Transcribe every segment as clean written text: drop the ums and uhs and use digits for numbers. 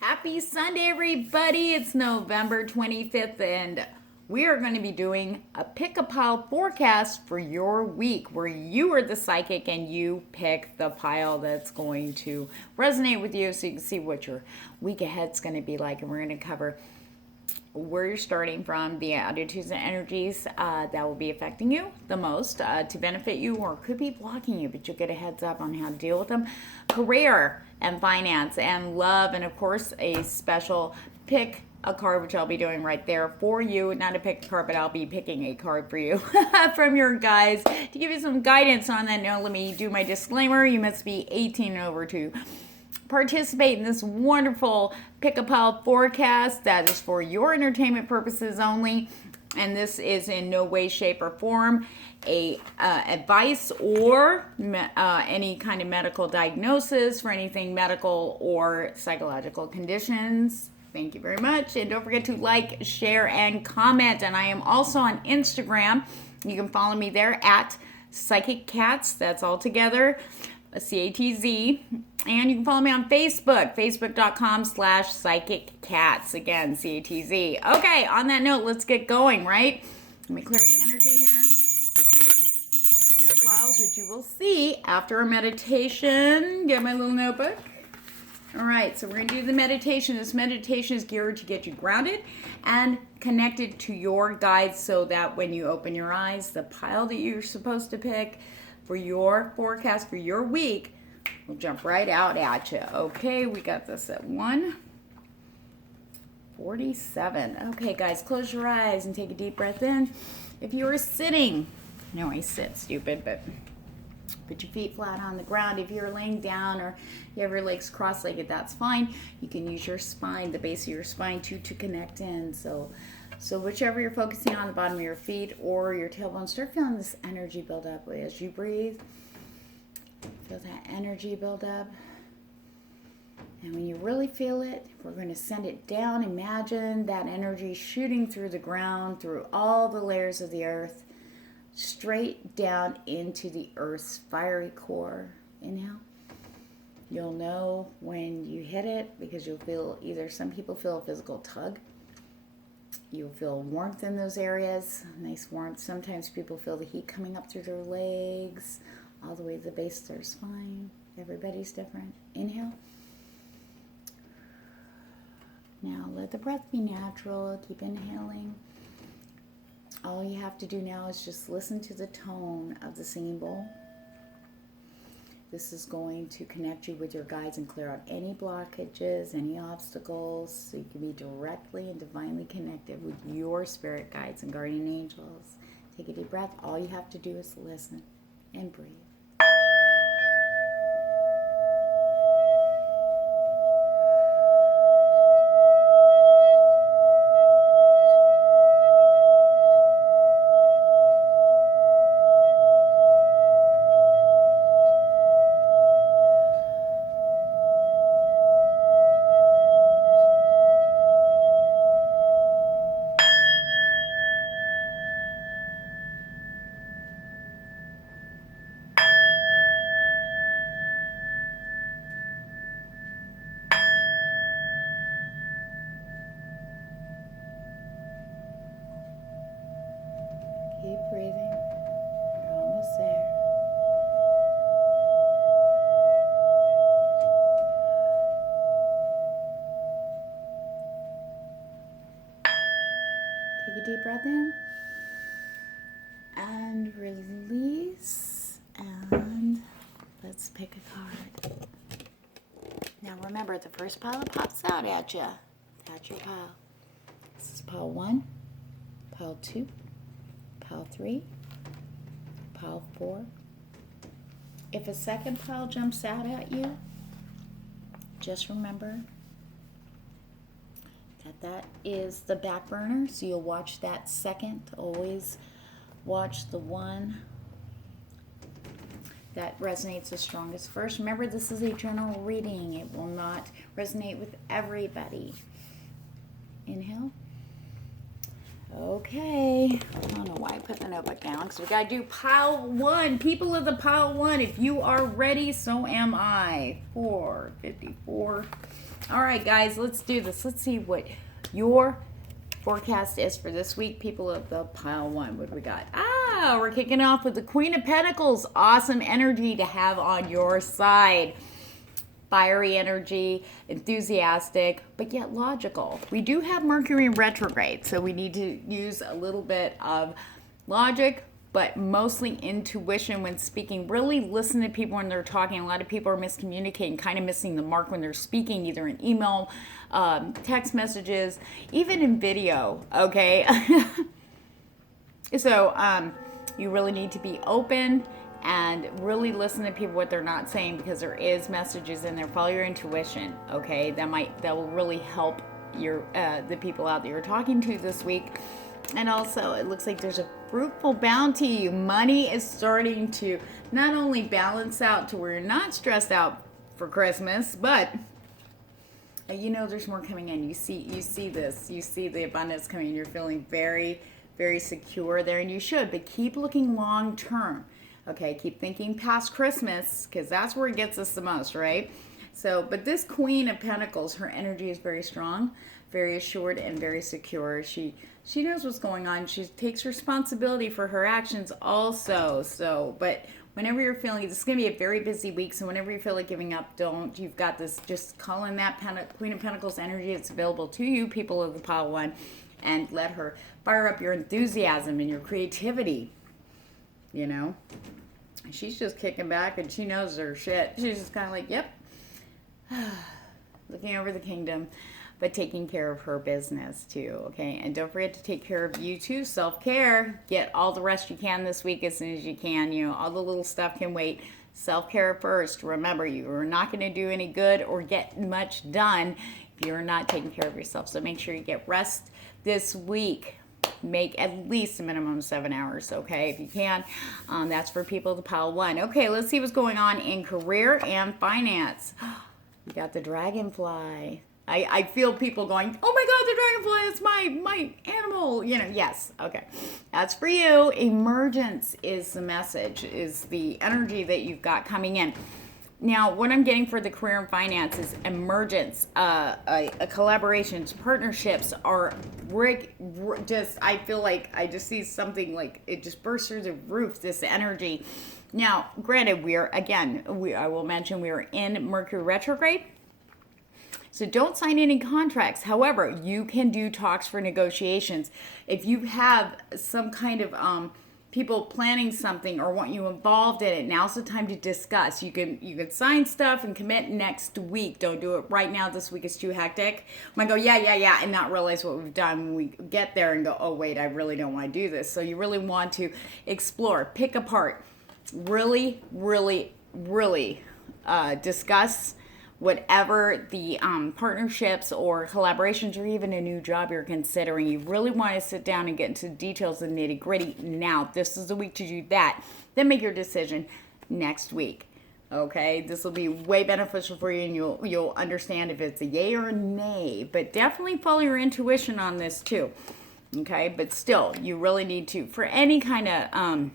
Happy Sunday, everybody. It's November 25th, and we are going to be doing a pick a pile forecast for your week where you are the psychic and you pick the pile that's going to resonate with you so you can see what your week ahead's going to be like. And we're going to cover where you're starting from, the attitudes and energies that will be affecting you the most to benefit you or could be blocking you, but you'll get a heads up on how to deal with them. Career and finance and love, and of course a special pick a card, which I'll be doing right there for you. Not a pick a card, but I'll be picking a card for you from your guides to give you some guidance on that note. Let me do my disclaimer. You must be 18 and over to participate in this wonderful pick a pile forecast that is for your entertainment purposes only, and this is in no way, shape, or form a advice or any kind of medical diagnosis for anything medical or psychological conditions. Thank you very much, and don't forget to like, share, and comment. And I am also on Instagram. You can follow me there at Psychic Cats. That's all together. C-A-T-Z. And you can follow me on Facebook, facebook.com/Psychic Cats. Again, C-A-T-Z. Okay, on that note, let's get going, right? Let me clear the energy here. Over your piles, which you will see after a meditation. Get my little notebook. All right, so we're going to do the meditation. This meditation is geared to get you grounded and connected to your guides so that when you open your eyes, the pile that you're supposed to pick for your forecast for your week will jump right out at you. Okay, we got this at 1:47. Okay, guys, close your eyes and take a deep breath in. If you are sitting, no, I sit stupid, but put your feet flat on the ground. If you're laying down or you have your legs cross-legged, that's fine. You can use your spine, the base of your spine, to connect in. So whichever you're focusing on, the bottom of your feet or your tailbone, start feeling this energy build up as you breathe. Feel that energy build up. And when you really feel it, we're going to send it down. Imagine that energy shooting through the ground, through all the layers of the earth, straight down into the earth's fiery core. Inhale. You'll know when you hit it because you'll feel either, some people feel a physical tug. You'll feel warmth in those areas, nice warmth. Sometimes people feel the heat coming up through their legs, all the way to the base of their spine. Everybody's different. Inhale. Now let the breath be natural. Keep inhaling. All you have to do now is just listen to the tone of the singing bowl. This is going to connect you with your guides and clear out any blockages, any obstacles, so you can be directly and divinely connected with your spirit guides and guardian angels. Take a deep breath. All you have to do is listen and breathe. Keep breathing. You're almost there. Take a deep breath in and release, and let's pick a card. Now remember, the first pile that pops out at you, that's your pile. This is pile 1, pile 2, pile 3, pile 4. If a second pile jumps out at you, just remember that is the back burner, so you'll watch that second. Always watch the one that resonates the strongest first. Remember, this is a general reading. It will not resonate with everybody. Inhale. Okay, I don't know why I put the notebook down, because we got to do pile 1. People of the pile 1, if you are ready, so am I. 4:54. All right, guys, let's do this. Let's see what your forecast is for this week. People of the pile one, what do we got? We're kicking off with the Queen of Pentacles. Awesome energy to have on your side. Fiery energy, enthusiastic, but yet logical. We do have Mercury in retrograde, so we need to use a little bit of logic, but mostly intuition when speaking. Really listen to people when they're talking. A lot of people are miscommunicating, kind of missing the mark when they're speaking, either in email, text messages, even in video, okay? So you really need to be open and really listen to people what they're not saying, because there is messages in there. Follow your intuition, okay? That will really help your the people out that you're talking to this week. And also, it looks like there's a fruitful bounty. Money is starting to not only balance out to where you're not stressed out for Christmas, but you know there's more coming in. You see this. You see the abundance coming in. You're feeling very, very secure there, and you should. But keep looking long term. Okay, keep thinking past Christmas, because that's where it gets us the most, right? So, but this Queen of Pentacles, her energy is very strong, very assured, and very secure. She knows what's going on. She takes responsibility for her actions also. So, but whenever you're feeling, this is going to be a very busy week, so whenever you feel like giving up, don't. You've got this, just call in that Queen of Pentacles energy. It's available to you, people of the pile one, and let her fire up your enthusiasm and your creativity, you know? She's just kicking back, and she knows her shit. She's just kind of like, yep, looking over the kingdom, but taking care of her business too, okay? And don't forget to take care of you too. Self-care. Get all the rest you can this week as soon as you can. You know, all the little stuff can wait. Self-care first. Remember, you are not going to do any good or get much done if you're not taking care of yourself. So make sure you get rest this week. Make at least a minimum of 7 hours, okay, if you can. That's for people to pile one. Okay, let's see what's going on in career and finance. You got the dragonfly. I feel people going, oh my God, the dragonfly is my animal. You know, yes, okay. That's for you. Emergence is the message, is the energy that you've got coming in. Now, what I'm getting for the career and finance is emergence, collaborations, partnerships are just, I feel like I just see something like it just bursts through the roof, this energy. Now, granted, I will mention we are in Mercury retrograde. So don't sign any contracts. However, you can do talks for negotiations. If you have some kind of people planning something or want you involved in it, now's the time to discuss. You can sign stuff and commit next week. Don't do it right now. This week is too hectic. I'm gonna go, yeah, and not realize what we've done when we get there and go, oh wait, I really don't want to do this. So you really want to explore, pick apart, really discuss whatever the partnerships or collaborations or even a new job you're considering. You really want to sit down and get into the details and nitty gritty now. This is the week to do that. Then make your decision next week. Okay, this will be way beneficial for you, and you'll understand if it's a yay or a nay. But definitely follow your intuition on this too. Okay, but still, you really need to, for any kind of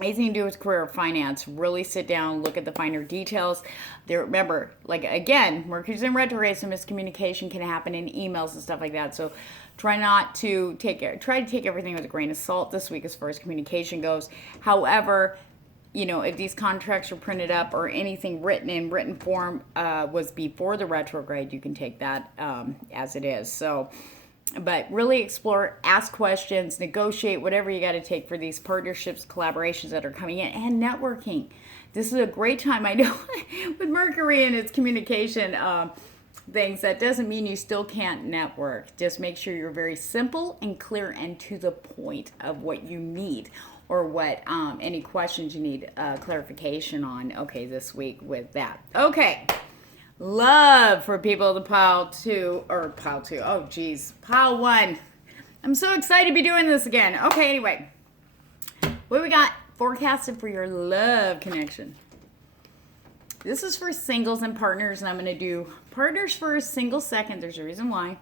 anything to do with career or finance, really sit down, look at the finer details. There, remember, like again, Mercury's in retrograde, so miscommunication can happen in emails and stuff like that. So try to take everything with a grain of salt this week as far as communication goes. However, you know, if these contracts are printed up or anything written in written form was before the retrograde, you can take that as it is. So, but really explore, ask questions, negotiate, whatever you got to take for these partnerships, collaborations that are coming in, and networking. This is a great time. I know with Mercury and its communication things, that doesn't mean you still can't network. Just make sure you're very simple and clear and to the point of what you need, or what any questions you need clarification on, okay, this week with that. Okay. Love for people to pile one. I'm so excited to be doing this again. Okay, anyway. What we got forecasted for your love connection? This is for singles and partners, and I'm going to do partners first, singles second. There's a reason why.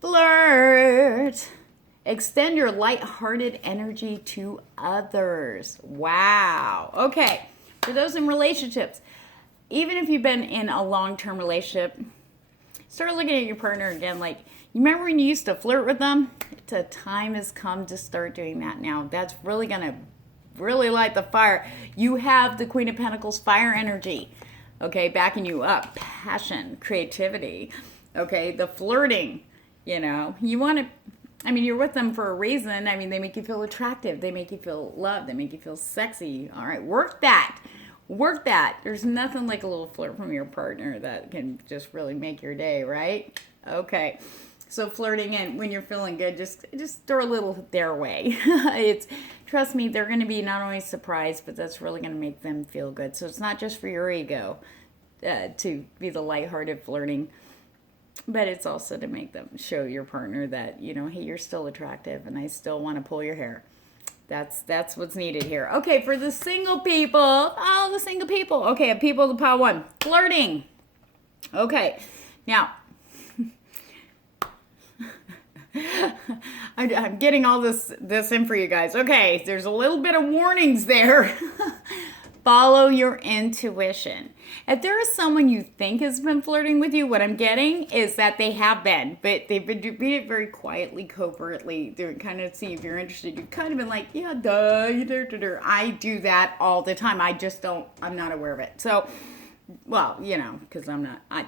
Flirt. Extend your light-hearted energy to others. Wow. Okay. For those in relationships, even if you've been in a long-term relationship, start looking at your partner again. Like, you remember when you used to flirt with them? The time has come to start doing that now. That's really going to really light the fire. You have the Queen of Pentacles fire energy, okay, backing you up. Passion, creativity, okay, the flirting, you know. You want to, I mean, you're with them for a reason. I mean, they make you feel attractive. They make you feel loved. They make you feel sexy. All right, work that. Work that. There's nothing like a little flirt from your partner that can just really make your day, right? Okay. So flirting, and when you're feeling good, just throw a little their way. Trust me, they're going to be not only surprised, but that's really going to make them feel good. So it's not just for your ego to be the lighthearted flirting, but it's also to make them show your partner that, you know, hey, you're still attractive and I still want to pull your hair. That's what's needed here. Okay, for the single people. Oh, the single people. Okay, a people of the pile 1. Flirting. Okay, now, I'm getting all this in for you guys. Okay, there's a little bit of warnings there. Follow your intuition. If there is someone you think has been flirting with you, what I'm getting is that they have been, but they've been doing it very quietly, covertly. They're kind of seeing if you're interested. You've kind of been like, yeah, duh, I do that all the time. I'm not aware of it. So, well, you know, because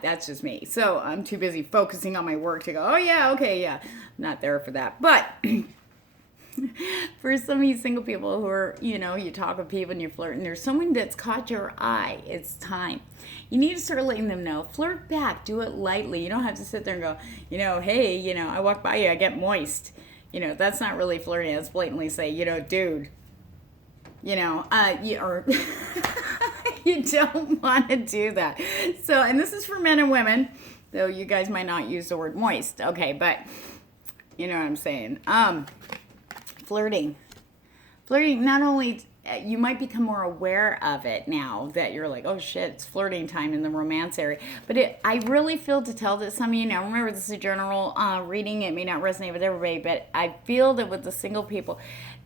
that's just me. So I'm too busy focusing on my work to go, oh yeah, okay, yeah. I'm not there for that. But for some of you single people who are, you know, you talk with people and you flirt and there's someone that's caught your eye, it's time. You need to start letting them know. Flirt back. Do it lightly. You don't have to sit there and go, you know, hey, you know, I walk by you, I get moist. You know, that's not really flirting. That's blatantly say, you know, dude, you know, or you don't want to do that. So, and this is for men and women, though you guys might not use the word moist. Okay, but you know what I'm saying. Flirting, not only, you might become more aware of it now that you're like, oh shit, it's flirting time in the romance area. But I really feel to tell that some of you, now remember this is a general reading, it may not resonate with everybody, but I feel that with the single people,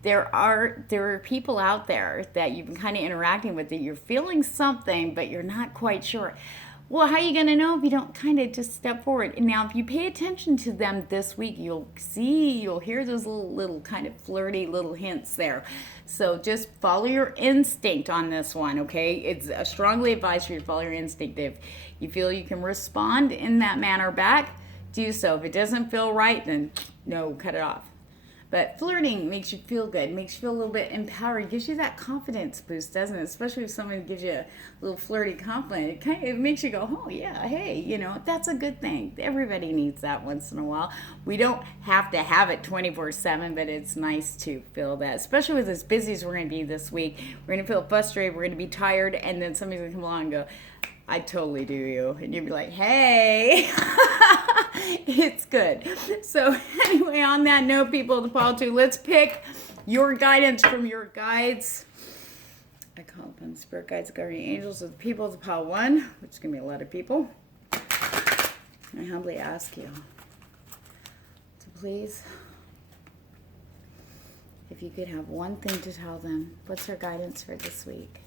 there are people out there that you've been kind of interacting with that you're feeling something, but you're not quite sure. Well, how are you going to know if you don't kind of just step forward? And now, if you pay attention to them this week, you'll hear those little kind of flirty little hints there. So just follow your instinct on this one, okay? It's a strongly advised for you to follow your instinct. If you feel you can respond in that manner back, do so. If it doesn't feel right, then no, cut it off. But flirting makes you feel good, makes you feel a little bit empowered, gives you that confidence boost, doesn't it? Especially if someone gives you a little flirty compliment. It makes you go, oh yeah, hey, you know, that's a good thing. Everybody needs that once in a while. We don't have to have it 24/7, but it's nice to feel that. Especially with as busy as we're going to be this week. We're going to feel frustrated, we're going to be tired, and then somebody's going to come along and go, I totally do you. And you'd be like, hey, it's good. So anyway, on that note, people of the pile 2, let's pick your guidance from your guides. I call upon spirit guides, guardian angels of the people of the pile 1, which is going to be a lot of people. I humbly ask you to please, if you could have one thing to tell them, what's their guidance for this week?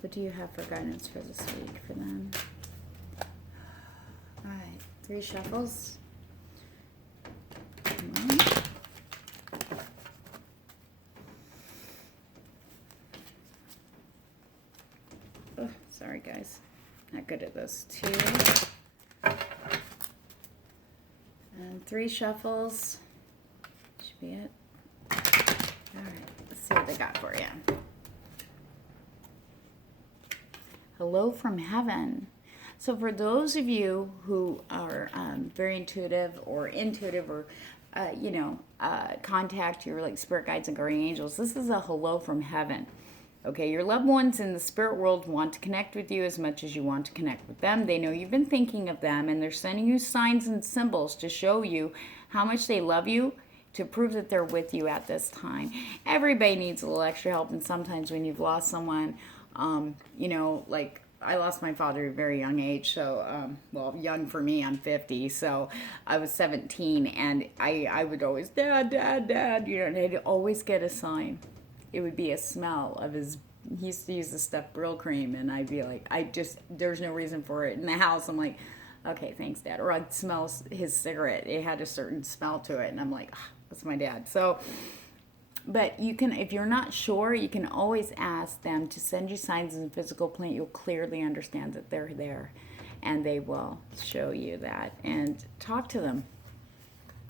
What do you have for guidance for this week for them? All right, 3 shuffles. Come on. Oh, sorry guys, not good at this. 2 and 3 shuffles. Should be it. All right, let's see what they got for you. Hello from heaven. So for those of you who are very intuitive or contact your like spirit guides and guardian angels, this is a hello from heaven. Okay, your loved ones in the spirit world want to connect with you as much as you want to connect with them. They know you've been thinking of them, and they're sending you signs and symbols to show you how much they love you, to prove that they're with you at this time. Everybody needs a little extra help, and sometimes when you've lost someone, like I lost my father at a very young age, so, young for me, I'm 50, so I was 17, and I would always, Dad, and I'd always get a sign. It would be a smell of he used to use the stuffed Brill cream, and I'd be like, there's no reason for it in the house. I'm like, Okay, thanks, Dad. Or I'd smell his cigarette. It had a certain smell to it. And I'm like, oh, that's my dad. So, but you can, if you're not sure, you can always ask them to send you signs in the physical plane. You'll clearly understand that they're there. And they will show you that. And talk to them.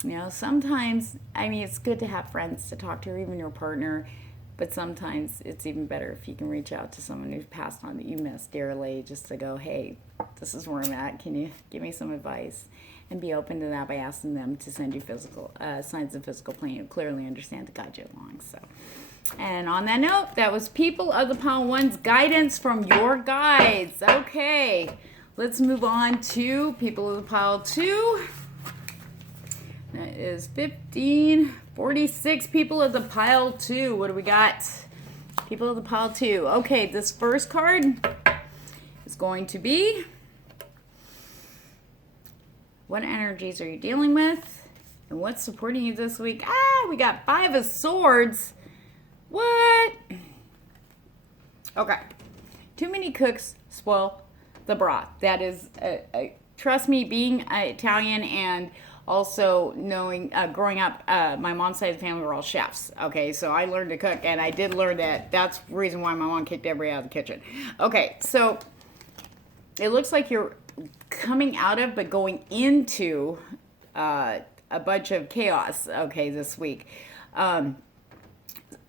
You know, sometimes, I mean, it's good to have friends to talk to, or even your partner. But sometimes it's even better if you can reach out to someone who's passed on that you miss dearly, just to go, hey, this is where I'm at. Can you give me some advice? And be open to that by asking them to send you physical signs of physical plane. You clearly understand to guide you along. So, and on that note, that was People of the Pile 1's guidance from your guides. Okay, let's move on to People of the Pile 2. That is 1546 People of the Pile 2. What do we got? People of the Pile 2. Okay, this first card is going to be, what energies are you dealing with? And what's supporting you this week? We got 5 of Swords. What? Okay. Too many cooks spoil the broth. That is, trust me, being Italian and also knowing, growing up, my mom's side of the family were all chefs. Okay, so I learned to cook, and I did learn that that's the reason why my mom kicked everybody out of the kitchen. Okay, so it looks like you're coming out of, but going into a bunch of chaos, okay, this week.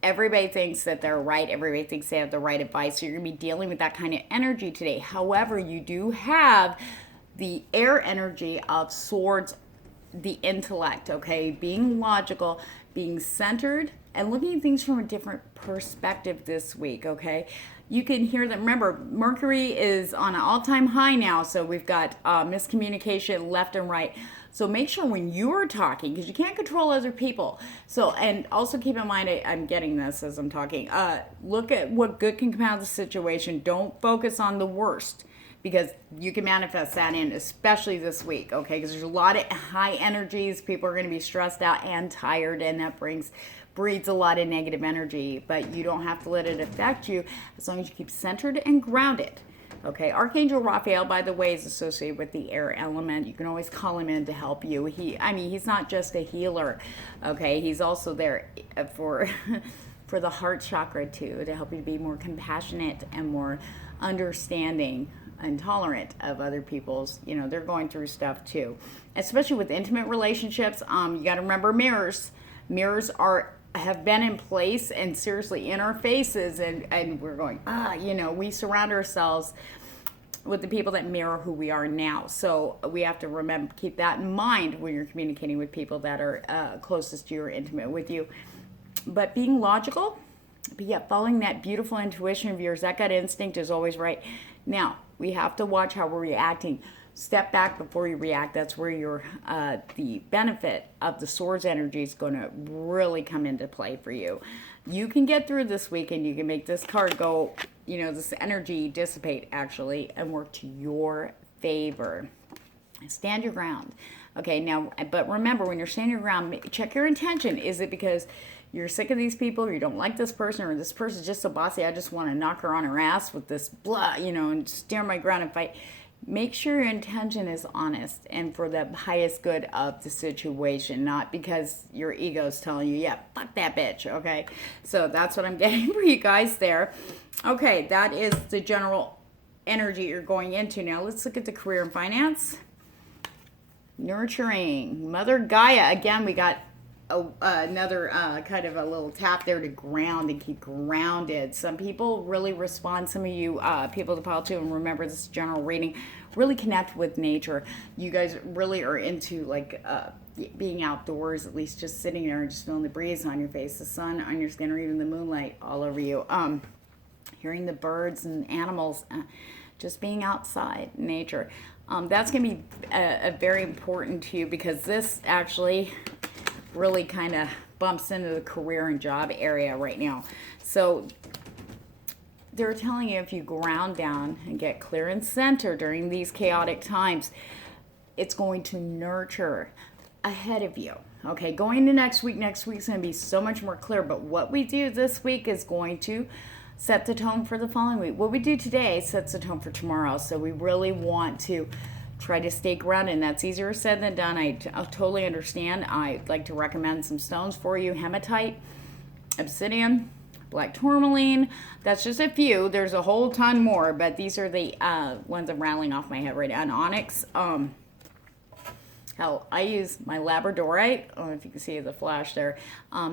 Everybody thinks that they're right. Everybody thinks they have the right advice. So you're going to be dealing with that kind of energy today. However, you do have the air energy of Swords, the intellect, okay? Being logical, being centered, and looking at things from a different perspective this week, okay? You can hear that. Remember, Mercury is on an all-time high now, so we've got miscommunication left and right. So make sure when you're talking, because you can't control other people. So, and also keep in mind, I'm getting this as I'm talking, look at what good can come out of the situation. Don't focus on the worst, because you can manifest that in, especially this week, okay? Because there's a lot of high energies. People are going to be stressed out and tired, and that breeds a lot of negative energy. But you don't have to let it affect you as long as you keep centered and grounded, okay? Archangel Raphael, by the way, is associated with the air element. You can always call him in to help you. He's not just a healer, okay? He's also there for for the heart chakra too, to help you to be more compassionate and more understanding and tolerant of other people's, they're going through stuff too, especially with intimate relationships. You got to remember mirrors have been in place and seriously in our faces, and we're going, we surround ourselves with the people that mirror who we are now. So we have to keep that in mind when you're communicating with people that are closest to you or intimate with you. But being logical, but yet following that beautiful intuition of yours, that gut instinct is always right. Now, we have to watch how we're reacting. Step back before you react. That's where the benefit of the Swords energy is going to really come into play for you. You can get through this week, and you can make this card go, this energy dissipate, actually, and work to your favor. Stand your ground. Okay, now, but remember, when you're standing your ground, check your intention. Is it because you're sick of these people, or you don't like this person, or this person's just so bossy, I just want to knock her on her ass with this blah, and stand my ground and fight? Make sure your intention is honest and for the highest good of the situation, not because your ego's telling you, yeah, fuck that bitch, okay? So that's what I'm getting for you guys there. Okay, that is the general energy you're going into. Now let's look at the career and finance. Nurturing. Mother Gaia. Again, we got another kind of a little tap there to ground and keep grounded. Some people really respond. Some of you people of the pile too, and remember this general reading, really connect with nature. You guys really are into being outdoors, at least just sitting there and just feeling the breeze on your face, the sun on your skin, or even the moonlight all over you. Hearing the birds and animals, just being outside, nature. That's going to be very important to you, because this actually really kind of bumps into the career and job area right now. So they're telling you, if you ground down and get clear and center during these chaotic times, it's going to nurture ahead of you. Okay, going into next week's going to be so much more clear. But what we do this week is going to set the tone for the following week. What we do today sets the tone for tomorrow. So we really want to try to stay grounded, and that's easier said than done. I totally understand. I'd like to recommend some stones for you: hematite, obsidian, black tourmaline. That's just a few. There's a whole ton more, but these are the ones I'm rattling off my head right now. And onyx. Hell, I use my labradorite. I don't know if you can see the flash there.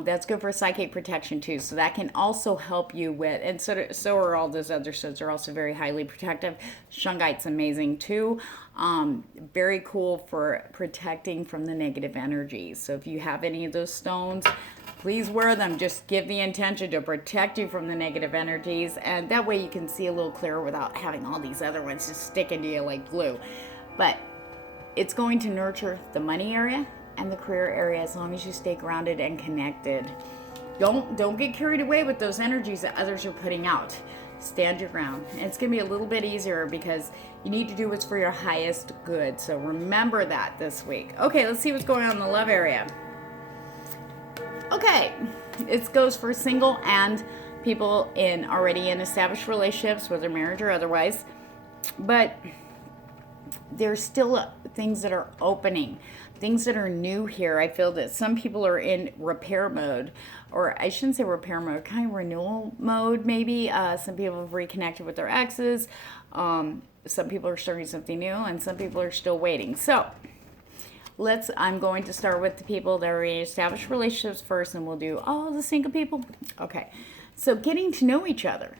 That's good for psychic protection too. So that can also help you with, and so are all those other stones. They're also very highly protective. Shungite's amazing too. Very cool for protecting from the negative energies. So if you have any of those stones, please wear them. Just give the intention to protect you from the negative energies. And that way you can see a little clearer without having all these other ones just sticking to you like glue. But it's going to nurture the money area and the career area as long as you stay grounded and connected. Don't get carried away with those energies that others are putting out. Stand your ground. And it's going to be a little bit easier because you need to do what's for your highest good. So remember that this week. Okay, let's see what's going on in the love area. Okay, it goes for single and people already in established relationships, whether marriage or otherwise. But there's still things that are opening, things that are new here. I feel that some people are in repair mode, or I shouldn't say repair mode, kind of renewal mode maybe. Some people have reconnected with their exes. Some people are starting something new, and some people are still waiting. So I'm going to start with the people that are in established relationships first, and we'll do all the single people. Okay, so getting to know each other.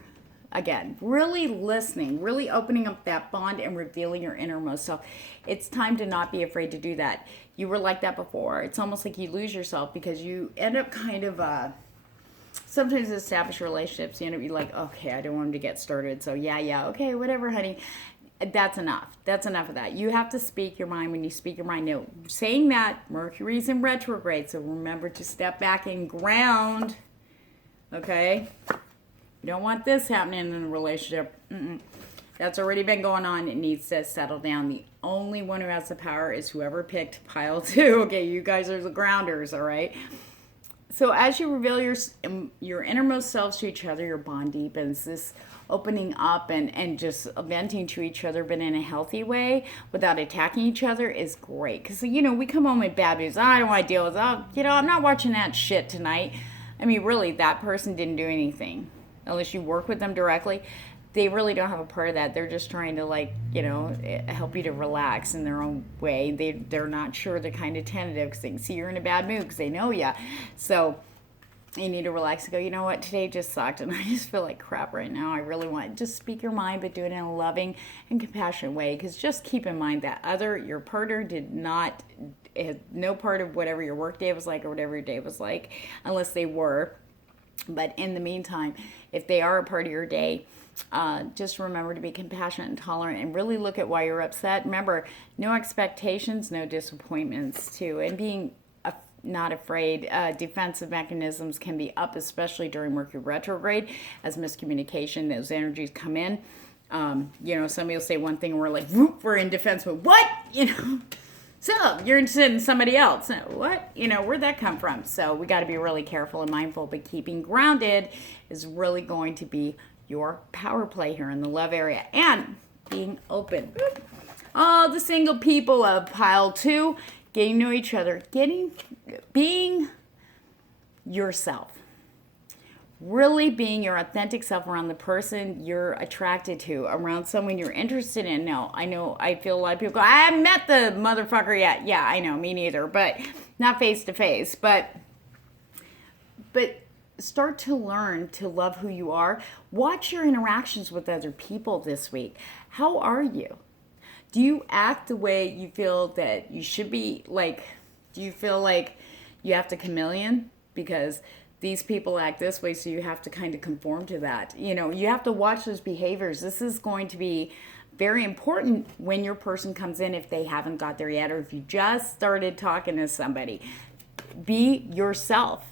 Again, really listening, really opening up that bond and revealing your innermost self. It's time to not be afraid to do that. You were like that before. It's almost like you lose yourself because you end up kind of, sometimes established relationships, you end up be like, okay, I don't want him to get started. So yeah, okay, whatever, honey. That's enough. That's enough of that. You have to speak your mind when you speak your mind. Now, saying that, Mercury's in retrograde, so remember to step back and ground, okay? You don't want this happening in a relationship. That's already been going on. It needs to settle down. The only one who has the power is whoever picked pile 2. Okay, you guys are the grounders, all right? So as you reveal your innermost selves to each other, your bond deepens. This opening up and just venting to each other, but in a healthy way without attacking each other is great. Because, we come home with bad news. I don't want to deal with that. I'm not watching that shit tonight. I mean, really, that person didn't do anything. Unless you work with them directly, they really don't have a part of that. They're just trying to help you to relax in their own way. They're not sure. They're kind of tentative because they can see you're in a bad mood because they know you. So you need to relax and go, you know what, today just sucked and I just feel like crap right now. I really want to just speak your mind, but do it in a loving and compassionate way. Because just keep in mind that your partner had no part of whatever your work day was like or whatever your day was like, unless they were. But in the meantime, if they are a part of your day, just remember to be compassionate and tolerant and really look at why you're upset. Remember, no expectations, no disappointments too. And being not afraid, defensive mechanisms can be up, especially during Mercury retrograde as miscommunication, those energies come in. Somebody will say one thing and we're like, whoop, we're in defense mode. What? So you're interested in somebody else. What? Where'd that come from? So we got to be really careful and mindful, but keeping grounded is really going to be your power play here in the love area, and being open. All the single people of pile 2, getting to know each other, being yourself. Really being your authentic self around the person you're attracted to, around someone you're interested in. Now, I feel a lot of people go, I haven't met the motherfucker yet. Yeah, I know, me neither, but not face to face. But start to learn to love who you are. Watch your interactions with other people this week. How are you? Do you act the way you feel that you should be? Do you feel like you have to chameleon? Because these people act this way, so you have to kind of conform to that. You have to watch those behaviors. This is going to be very important when your person comes in, if they haven't got there yet, or if you just started talking to somebody. Be yourself.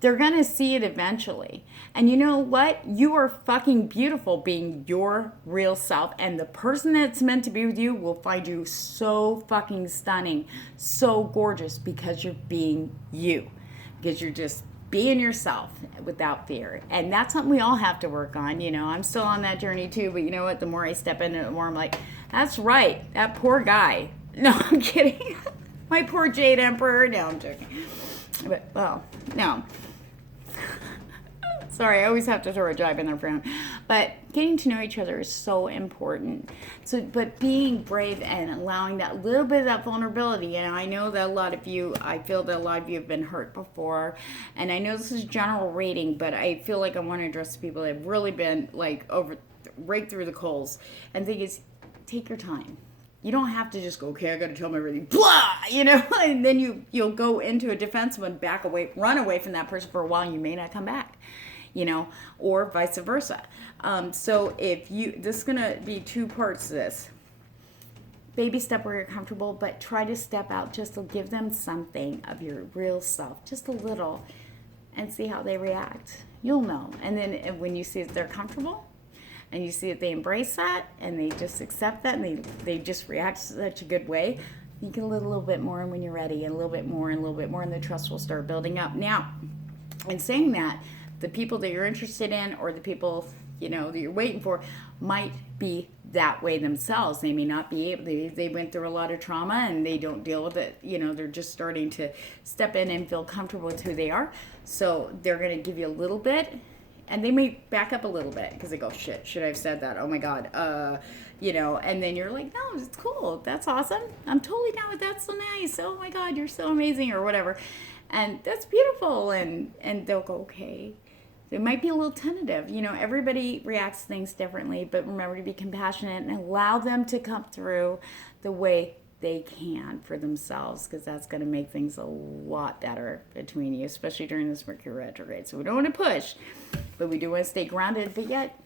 They're going to see it eventually. And you know what? You are fucking beautiful being your real self. And the person that's meant to be with you will find you so fucking stunning, so gorgeous, because you're being you. Because you're just being yourself without fear. And that's something we all have to work on. I'm still on that journey too, but you know what? The more I step into it, the more I'm like, That's right. That poor guy. No, I'm kidding. My poor Jade Emperor. No, I'm joking. But, well, no. Sorry, I always have to throw a jibe in there for him. But getting to know each other is so important. So, but being brave and allowing that little bit of that vulnerability. And I know that I feel that a lot of you have been hurt before. And I know this is general reading, but I feel like I want to address people that have really been like right through the coals. And the thing is, take your time. You don't have to just go, okay, I got to tell them everything, blah, and then you'll go into a defensive and run away from that person for a while, and you may not come back, or vice versa. So this is going to be two parts to this. Baby step where you're comfortable, but try to step out just to give them something of your real self, just a little, and see how they react. You'll know. And then when you see that they're comfortable, and you see that they embrace that, and they just accept that, and they just react in such a good way, you can let a little bit more when you're ready, and a little bit more, and a little bit more, and the trust will start building up. Now, in saying that, the people that you're interested in, or the people, that you're waiting for, might be that way themselves. They may not be able, they went through a lot of trauma, and they don't deal with it. They're just starting to step in and feel comfortable with who they are. So they're going to give you a little bit, and they may back up a little bit because they go, shit, should I have said that? Oh my God. And then you're like, no, it's cool. That's awesome. I'm totally down with that. So nice. Oh my God, you're so amazing, or whatever. And that's beautiful. And they'll go, okay. It might be a little tentative. Everybody reacts to things differently, but remember to be compassionate and allow them to come through the way they can for themselves, because that's going to make things a lot better between you, especially during this Mercury retrograde. So we don't want to push, but we do want to stay grounded, but yet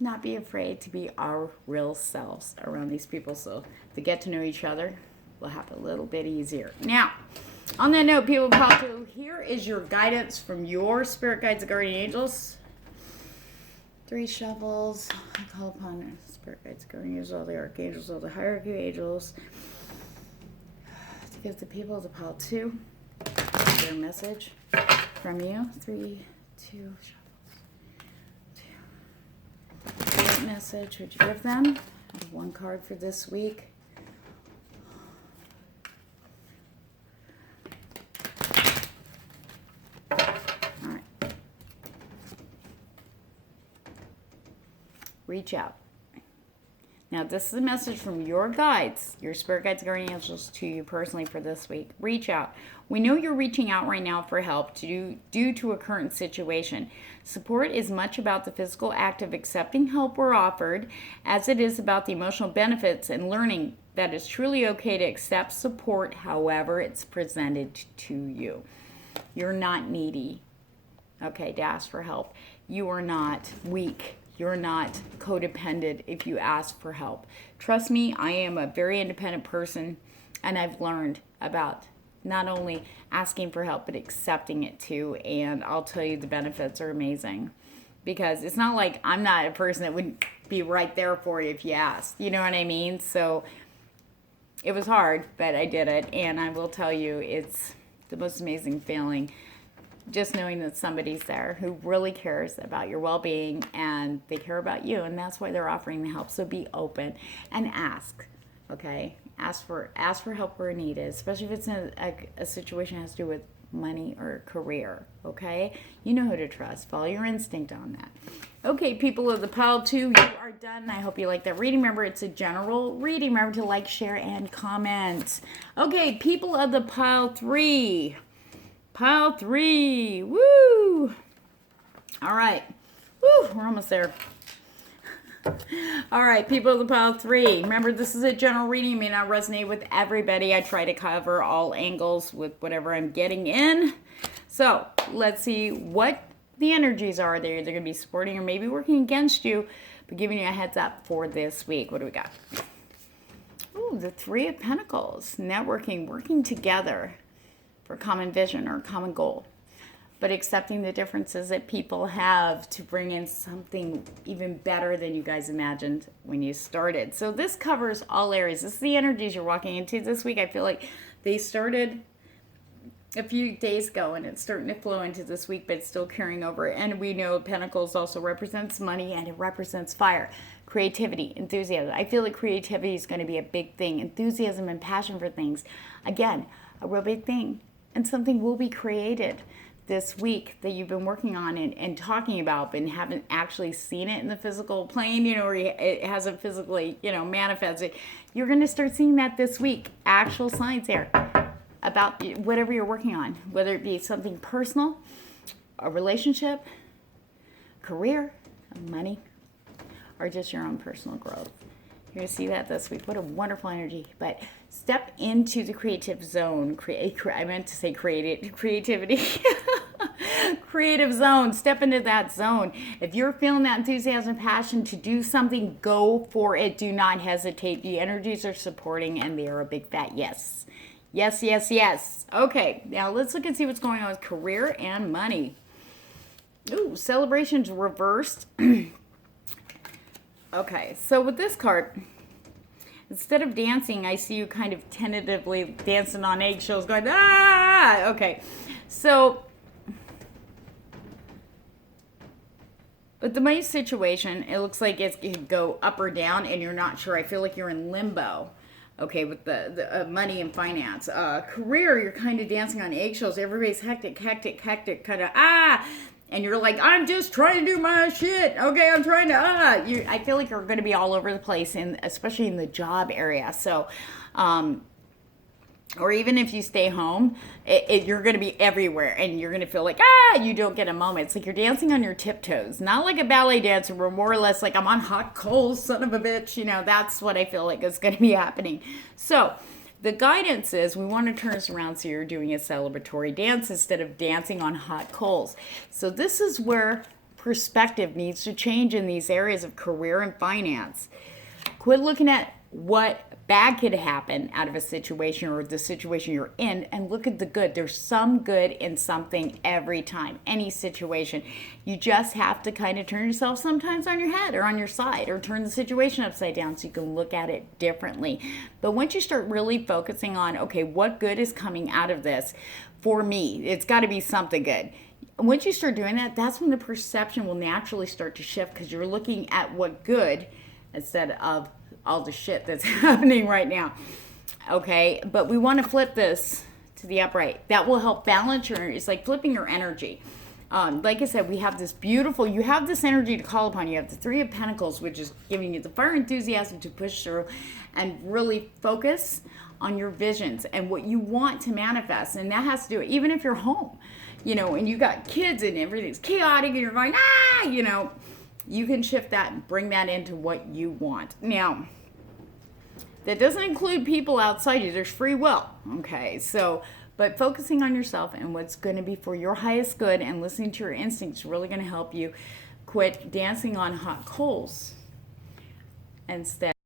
not be afraid to be our real selves around these people. So to get to know each other will happen a little bit easier. Now, on that note, people, here is your guidance from your spirit guides and guardian angels. 3 shuffles. I call upon spirit guides, guardian angels, all the archangels, all the hierarchy angels, to give the people of the pile 2 their message from you. 3, 2 shuffles. 2. What message would you give them? I have 1 card for this week. All right. Reach out. Now, this is a message from your guides, your spirit guides, guardian angels, to you personally for this week. Reach out. We know you're reaching out right now for help due to a current situation. Support is much about the physical act of accepting help we're offered, as it is about the emotional benefits and learning that it's truly okay to accept support however it's presented to you. You're not needy, okay, to ask for help. You are not weak. You're not codependent if you ask for help. Trust me, I am a very independent person, and I've learned about not only asking for help, but accepting it too. And I'll tell you, the benefits are amazing, because it's not like I'm not a person that wouldn't be right there for you if you asked. You know what I mean? So it was hard, but I did it. And I will tell you, it's the most amazing feeling, just knowing that somebody's there who really cares about your well-being, and they care about you, and that's why they're offering the help. So be open and ask, okay? Ask for help where needed, especially if it's in a situation that has to do with money or career, okay? You know who to trust. Follow your instinct on that. Okay, people of the pile 2, you are done. I hope you like that reading. Remember, it's a general reading. Remember to like, share, and comment. Okay, people of the pile 3. Pile 3. Woo! All right. Woo, we're almost there. All right, people of the pile 3. Remember, this is a general reading. It may not resonate with everybody. I try to cover all angles with whatever I'm getting in. So let's see what the energies are. They're either going to be supporting or maybe working against you, but giving you a heads up for this week. What do we got? Ooh, the 3 of Pentacles. Networking, working together for common vision or common goal, but accepting the differences that people have to bring in something even better than you guys imagined when you started. So this covers all areas. This is the energies you're walking into this week. I feel like they started a few days ago, and it's starting to flow into this week, but it's still carrying over. And we know Pentacles also represents money, and it represents fire. Creativity, enthusiasm. I feel like creativity is going to be a big thing. Enthusiasm and passion for things. Again, a real big thing. And something will be created this week that you've been working on and talking about, but haven't actually seen it in the physical plane, or it hasn't physically, manifested. You're going to start seeing that this week. Actual signs there about whatever you're working on, whether it be something personal, a relationship, career, money, or just your own personal growth. You're going to see that this week. What a wonderful energy. But step into the creative zone. I meant to say creativity. Creative zone. Step into that zone. If you're feeling that enthusiasm and passion to do something, go for it. Do not hesitate. The energies are supporting, and they are a big fat yes. Yes, yes, yes. Okay, now let's look and see what's going on with career and money. Ooh, celebrations reversed. Okay, so with this card, instead of dancing, I see you kind of tentatively dancing on eggshells going, ah! Okay, so with the money situation, it looks like it could go up or down, and you're not sure. I feel like you're in limbo. Okay, with the money and finance. Career, you're kind of dancing on eggshells. Everybody's hectic, kind of, and you're like, I'm just trying to do my shit. Okay, I'm trying to, I feel like you're going to be all over the place, especially in the job area. So, or even if you stay home, you're going to be everywhere, and you're going to feel like, you don't get a moment. It's like you're dancing on your tiptoes. Not like a ballet dancer, where more or less like I'm on hot coals, son of a bitch. That's what I feel like is going to be happening. So the guidance is we want to turn this around so you're doing a celebratory dance instead of dancing on hot coals. So this is where perspective needs to change in these areas of career and finance. Quit looking at what bad could happen out of a situation or the situation you're in, and look at the good. There's some good in something every time, any situation. You just have to kind of turn yourself sometimes on your head or on your side, or turn the situation upside down so you can look at it differently. But once you start really focusing on, okay, what good is coming out of this for me? It's got to be something good. Once you start doing that, that's when the perception will naturally start to shift, because you're looking at what good instead of all the shit that's happening right now. Okay, but we want to flip this to the upright. That will help balance it's like flipping your energy. Like I said, you have this energy to call upon. You have the Three of Pentacles, which is giving you the fire enthusiasm to push through and really focus on your visions and what you want to manifest. And that has to do it, even if you're home, and you got kids and everything's chaotic and you're going, you can shift that and bring that into what you want. Now, that doesn't include people outside you. There's free will. Okay, but focusing on yourself and what's going to be for your highest good and listening to your instincts is really going to help you quit dancing on hot coals instead.